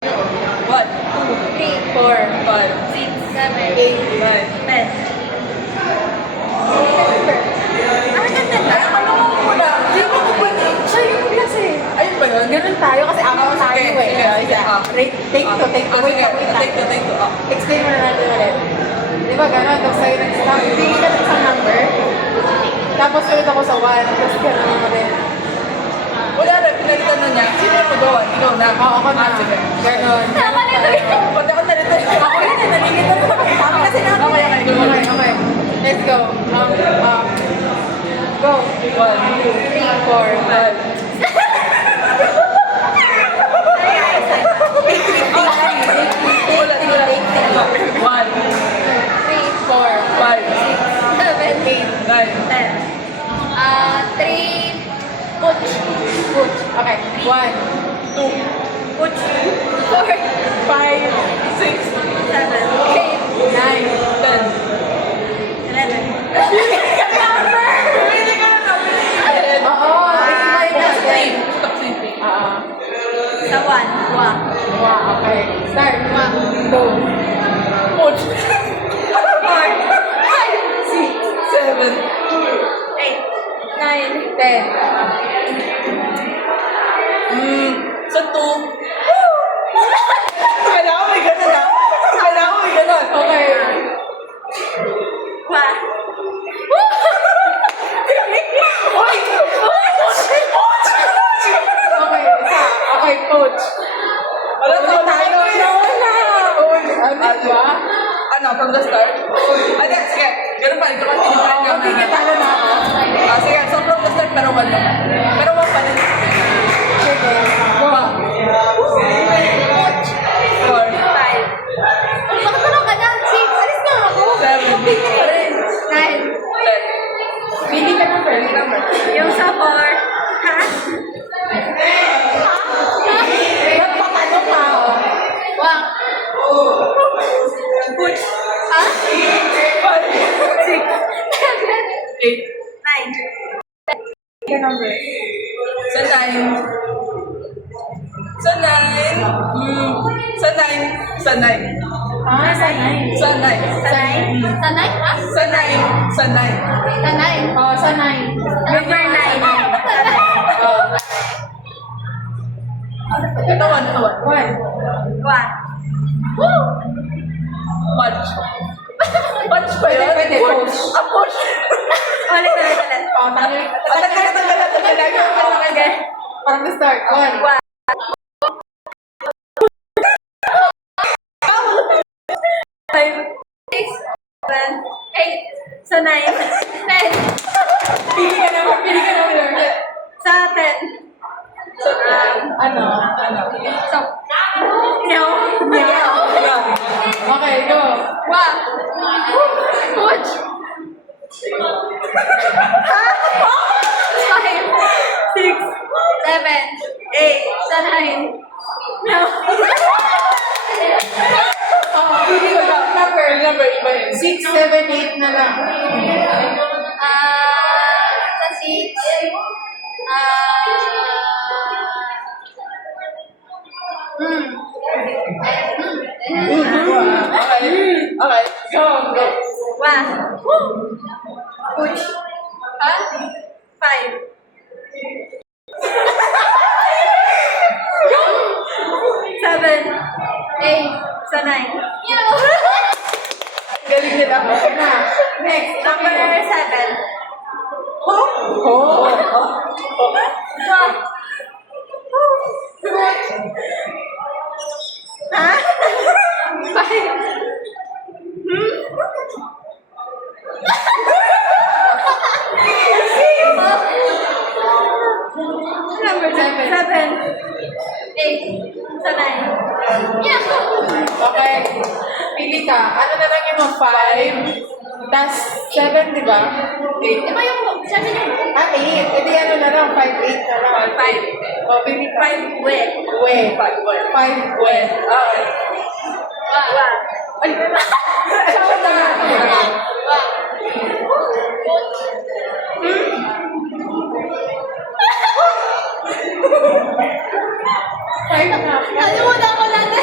1, 2, 3, 4, 5, 6, 7, 8, 9, 10. Ano ganda na? Ano mo muna? Hindi ko po siya yung klase. Ayun ba yun? Ganun tayo kasi ako tayo eh. Take two, wait lang. Take two. Explain mo na natin ulit. Di ba gano'n? Tapos sa'yo nag-stop. Pili ka ng isang number. Tapos ulit ako sa 1. Tapos gano'n mo rin. Wala rin, pinalitan na niya. Sino yung magawa? Ikaw na. Oo, ako na. Sige. Gano'n. Tama nito yun. Pati ako narito yun. Ako rin eh. Nalilito rin ako. Sabi kasi natin. Okay. Let's go. Go. 1, 2, 3, 4, 5. Wala. 1, 3, 4, 5, 6, 7, 8, 9, 10. 3. Putsch. Okay. 1. 2, Putsch. 4. 5, 6, 7. 8. 9, 10. 11. Pili ka na. Oo. Stop sleeping. Sa 1. Okay. Start. 1. Go. Push. 4, 6, 7, 8. 9. 10. Sa 2. Kailangan may ganun ah. Okay. 1. Okay, coach. Wala tayo. Ano ba? Ano, from the start? Ano, sige. Ganun pa. Ito continue pa rin. Okay, talo na ako. Sige, so from the start, pero 1 lang. Pero 1 pa rin. Sige. 4, 5. Makatanong ka na. 6. Alis na ako. 7, 9. Pili ka ng first number. Yung sa 4. Ha? Patanong ka ako. Wang. Push. Ha? 6. 8. 9. Ka number. Sa 9. Sa 9. Sa 9. Ah, sa 9. Sa 9. Sa 9? Sa 9? Ha? Sa 9. Sa 9. Sa 9? Oo, sa 9. Number 9. Ito 1. 1. Punch. Punch ba yun? Pwede. Push. Push. Ulit. Tagal. Parang the start. 1. 5, 6, 7, 8, sa 9, 10. Pili ka naman. Sa 10. Sa Ano? Sa Meow. Okay, go. 1. Push. 5, 6, 7, 8, sa 9. Meow. Pili ko lang. Number iba yun. 6, 7, 8 na lang. Sa 6, Okay. Go. 1. Push. 5. 7, 8, sa 9. Galing nila. Okay na. Next. Number 7. Oh. Ha? 5. Number 7. 8, sa 9. Okay. Pili ka. Ano na lang yung 5? Tas 7, di ba? 8. Iba yung 7 yung 8. E di ano na lang, 5, 8 na lang. 5. O, pili ka. 5 we. 5. Okay. Ay, sabi na nga. Nalimutan ko na.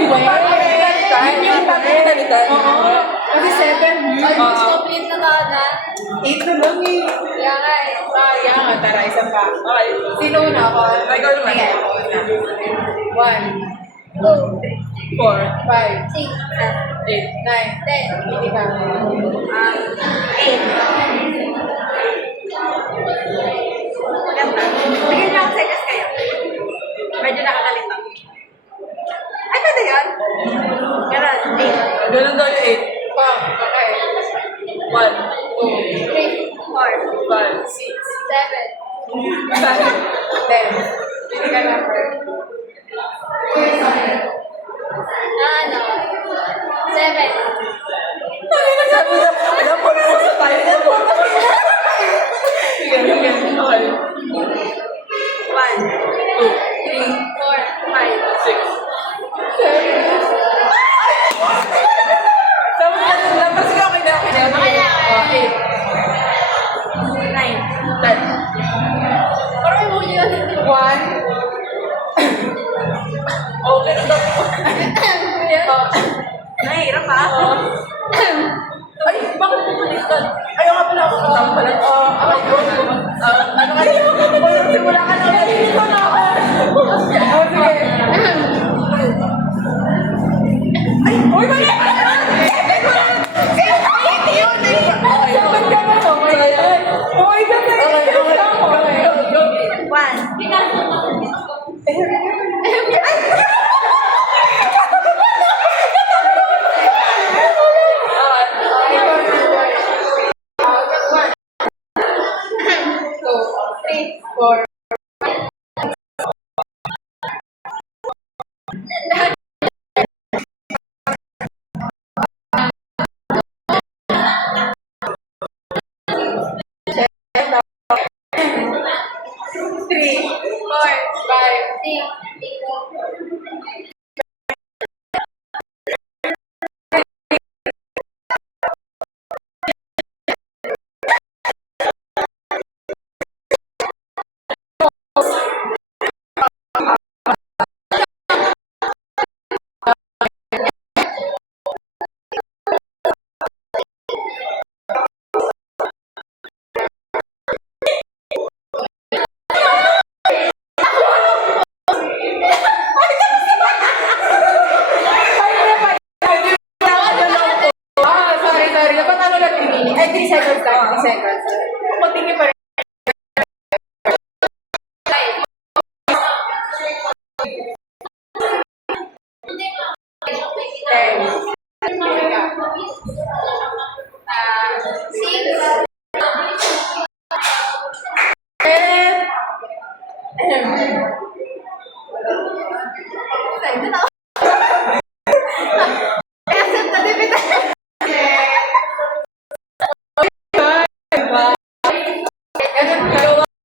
Yun yung pinalitan. Oo. Kasi 7. Almost complete na na. 8 na lang eh. Kaya nga eh. Sayang. Tara, isa pa. Okay. Sino una ako? Ikaw naman. Sige, ako una. 1, 2, 4, 5, 6, 8, 9, 10, hindi ka. 8. Ganda. Bigyan niyo ako seconds kayo. Medyo nakakalito. Ay, pwede yun? Ganon, 8. Ganun daw yung 8. Pa, okay. 1, 3, 4, 2, 5, 7, 10. Hindi ka number. ano? 7. Sabi na, napag-usa tayo. Sige, sige. Okay. 1, 2, 3, 4, 5, 6. Tapos ganun lang. Kasi okay na, okay na. Okay na, okay. 10. 9. Parang may muli yun. 1, Okay na daw. Nahihirap ah. Ay, bakit bumaliktad? Ayaw nga pala ako kasama pala. Ano ka? Simula ka na. Nalilito na ako. okay. Ay, uy, mali! Sabat ka na to. Okay ka na. Okay. 1. Four. Three, 4, 5, 6, sorry. Dapat ano lang pinili? Ay, 3 seconds lang. 3 seconds. Continue pa rin.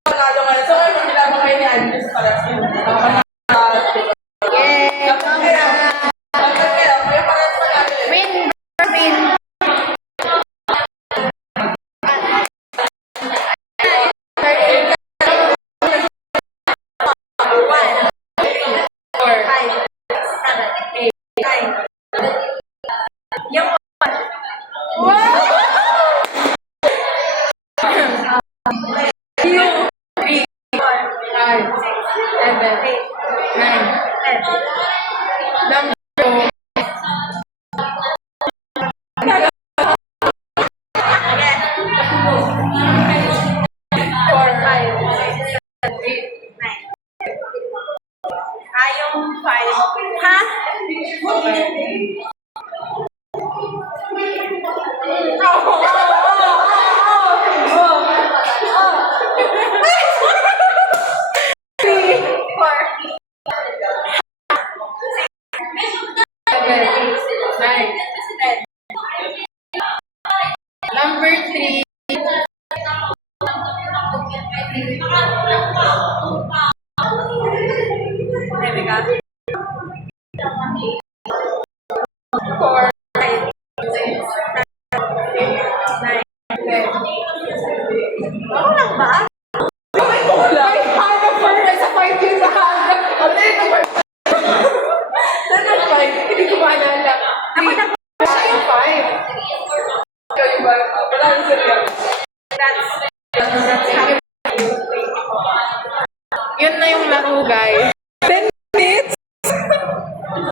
Panalo ka na. So, ngayon, magkilama kayo ni Andres para sa inyo. Win, win. Four. 5, 7, 8, 9. Yung Five, seven, 9. 10. Number 4, 5, 6, 7, 8, 9. Yung 5. Ha? Number 3. There we go. 4, 5, 6, 7, 8, 9. Ako lang ba? Ay, hanap pa rin sa 5 years sa hanap. Ano yun? Number 5. Ako na po. Siya yung 5. Ikaw yung ba? Wala yung sa'yo. That's Yun na yung laro, guys.